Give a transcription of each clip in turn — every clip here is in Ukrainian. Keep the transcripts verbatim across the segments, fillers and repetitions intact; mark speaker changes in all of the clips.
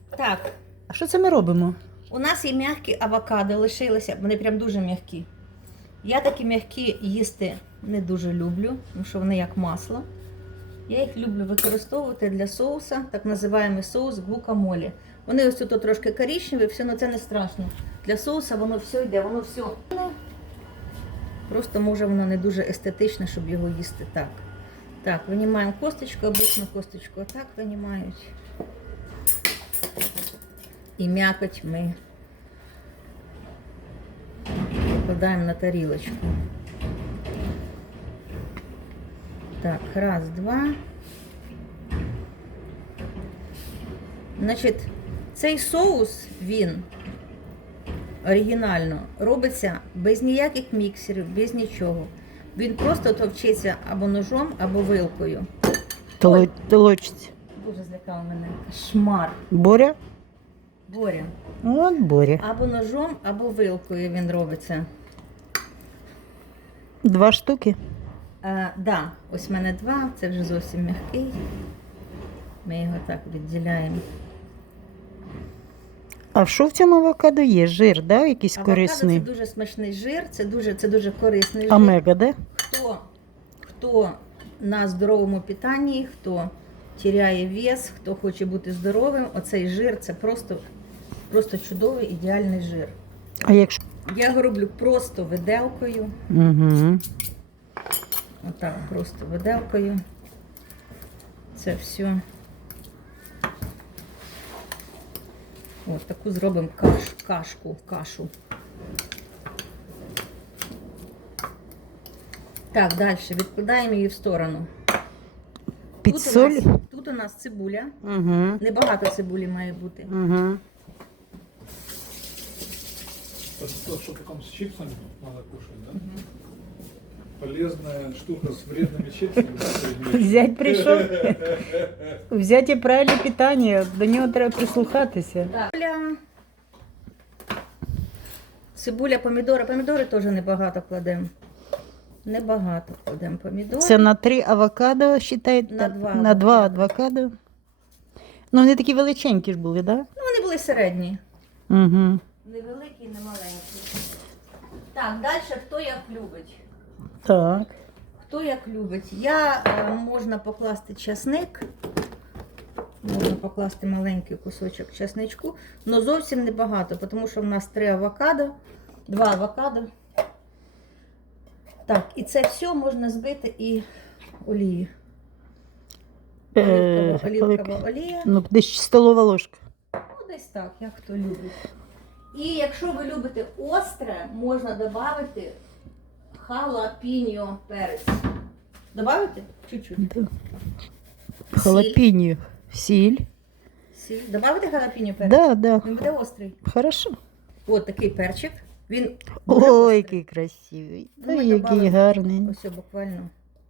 Speaker 1: Так,
Speaker 2: А що це ми робимо?
Speaker 1: у нас є м'які авокадо, лишилися, вони прям дуже м'які. Я такі м'які їсти не дуже люблю, тому що вони як масло. Я їх люблю використовувати для соуса, так називаємо соус гукамолі. Вони ось тут трошки коричневі, все, але це не страшно. Для соуса воно все йде, воно все. Просто може воно не дуже естетичне, щоб його їсти так. Так, винімаємо косточку, обичну косточку отак винімають. І м'якоть ми викладаємо на тарілочку. Так, раз, два. Значить, цей соус, він оригінально робиться без ніяких міксерів, без нічого. Він просто товчиться або ножом, або вилкою.
Speaker 2: Толо- Толочиться.
Speaker 1: Дуже злякав мене. Шмар.
Speaker 2: Боря?
Speaker 1: Боря.
Speaker 2: От Боря.
Speaker 1: Або ножом, або вилкою він робиться.
Speaker 2: Два штуки.
Speaker 1: А, да, ось в мене два, це вже зовсім м'який. Ми його так відділяємо.
Speaker 2: А що в цьому авокадо є? Жир, да? Якийсь
Speaker 1: Авокадо
Speaker 2: корисний?
Speaker 1: це дуже смачний жир, це дуже, це дуже корисний жир.
Speaker 2: Омега, да?
Speaker 1: Хто, хто на здоровому питанні, хто теряє вес, хто хоче бути здоровим, оцей жир це просто, просто чудовий, ідеальний жир.
Speaker 2: А якщо...
Speaker 1: Я його роблю просто виделкою.
Speaker 2: Угу.
Speaker 1: Отак, просто виделкою. Це все. Ось таку зробимо каш, кашку, кашу. Так, далі відкладаємо її в сторону.
Speaker 2: Під
Speaker 1: Тут у
Speaker 2: соль?
Speaker 1: нас, тут у нас цибуля.
Speaker 2: Угу.
Speaker 1: Небагато цибулі має бути.
Speaker 2: Угу.
Speaker 3: Это то, что потом с чипсами надо кушать, да? Полезная штука с вредными чипсами.
Speaker 2: Взять прийшов. Взяття правильне питання, до нього треба прислухатися.
Speaker 1: Цибуля, цибуля, помідори. Помідори теж небагато кладемо. Небагато кладемо помідори.
Speaker 2: Це на три авокадо, вважаєте?
Speaker 1: На два
Speaker 2: На два
Speaker 1: авокадо.
Speaker 2: авокадо. Ну, вони такі величенькі ж були, так? Да?
Speaker 1: Ну, вони були середні.
Speaker 2: Угу.
Speaker 1: Не великі, не маленькі. Так, далі хто як любить.
Speaker 2: Так.
Speaker 1: Хто як любить. Я, е, можна покласти часник. Можна покласти маленький кусочок часничку. Але зовсім небагато, тому що в нас три авокадо. Два авокадо. Так, і це все можна збити і олії.
Speaker 2: Е,
Speaker 1: Олівкова, олівкова олія.
Speaker 2: Ну, десь столова ложка.
Speaker 1: Ну, десь так, як хто любить. І якщо ви любите остре, можна додати халапіньо перець. Добавити? Чуть-чуть.
Speaker 2: Да. Халапіньо. Сіль.
Speaker 1: Сіль. Добавити халапіньо перець?
Speaker 2: Да, да.
Speaker 1: Він буде острий.
Speaker 2: Хорошо.
Speaker 1: Ось такий перчик. Він дуже
Speaker 2: Ой,
Speaker 1: острий.
Speaker 2: який красивий.
Speaker 1: Ну,
Speaker 2: Та
Speaker 1: ми
Speaker 2: який
Speaker 1: добавимо
Speaker 2: гарний.
Speaker 1: Ось буквально.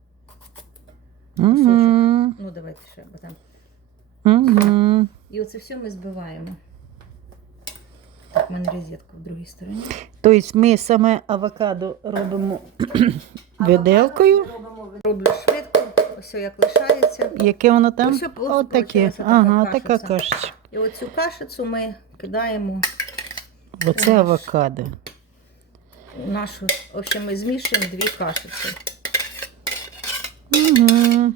Speaker 2: Угу.
Speaker 1: Ну, давайте ще, бо там.
Speaker 2: Угу.
Speaker 1: І оце все ми збиваємо. Так, в мене розетка в другій стороні.
Speaker 2: Тобто ми саме авокадо робимо виделкою.
Speaker 1: Авокадо ми робимо, роблю швидко. Ось як лишається.
Speaker 2: Яке воно там?
Speaker 1: Ось просто
Speaker 2: От таке.
Speaker 1: получається така
Speaker 2: Ага, така
Speaker 1: кашиця.
Speaker 2: кашечка.
Speaker 1: І оцю кашицю ми кидаємо
Speaker 2: Оце авокадо.
Speaker 1: в нашу, в общем, ми змішуємо дві кашиці.
Speaker 2: Угу.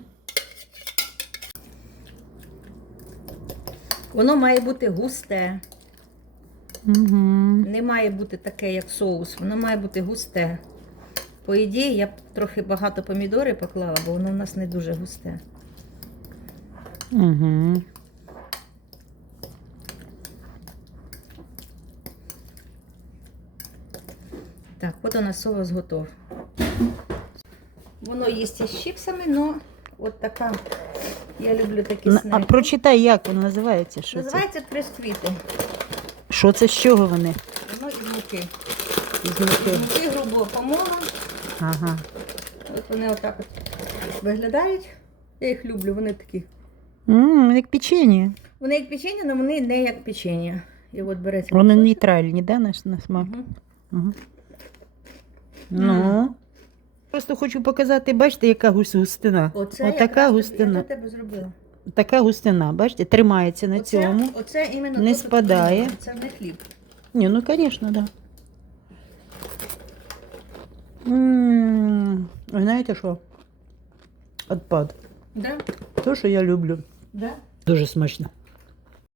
Speaker 1: Воно має бути густе.
Speaker 2: Угу.
Speaker 1: Не має бути таке, як соус. Воно має бути густе. По ідеї, я б трохи багато помідорів поклала, бо воно в нас не дуже густе.
Speaker 2: Угу.
Speaker 1: Так, от у нас соус готов. Воно їсть із чіпсами, але от така. Я люблю такі
Speaker 2: А
Speaker 1: снеки.
Speaker 2: прочитай, як воно називається? Що це?
Speaker 1: Називається трисквіти.
Speaker 2: Що це, з чого вони?
Speaker 1: Воно із муки.
Speaker 2: З муки.
Speaker 1: З муки грубого помола.
Speaker 2: Ага.
Speaker 1: От вони отак от виглядають. Я їх люблю, вони такі.
Speaker 2: М, як печення.
Speaker 1: Вони як печення, але вони не як печення. І от береться.
Speaker 2: Вони
Speaker 1: кусочок.
Speaker 2: нейтральні, да, на, на смак?
Speaker 1: Мгм.
Speaker 2: Угу. Ну. Просто хочу показати, бачите, яка гус- густина.
Speaker 1: Оце
Speaker 2: Отака
Speaker 1: якраз тобі-
Speaker 2: густина.
Speaker 1: Я для тебе зробила.
Speaker 2: така густина, бачите, тримається на
Speaker 1: Оце,
Speaker 2: цьому.
Speaker 1: оце іменно
Speaker 2: не
Speaker 1: то, що
Speaker 2: спадає.
Speaker 1: потрібно. Це не хліб.
Speaker 2: Ні, ну, звісно, да. М, Ви знаєте що? Отпад.
Speaker 1: Да?
Speaker 2: То, що я люблю.
Speaker 1: Да?
Speaker 2: Дуже смачно.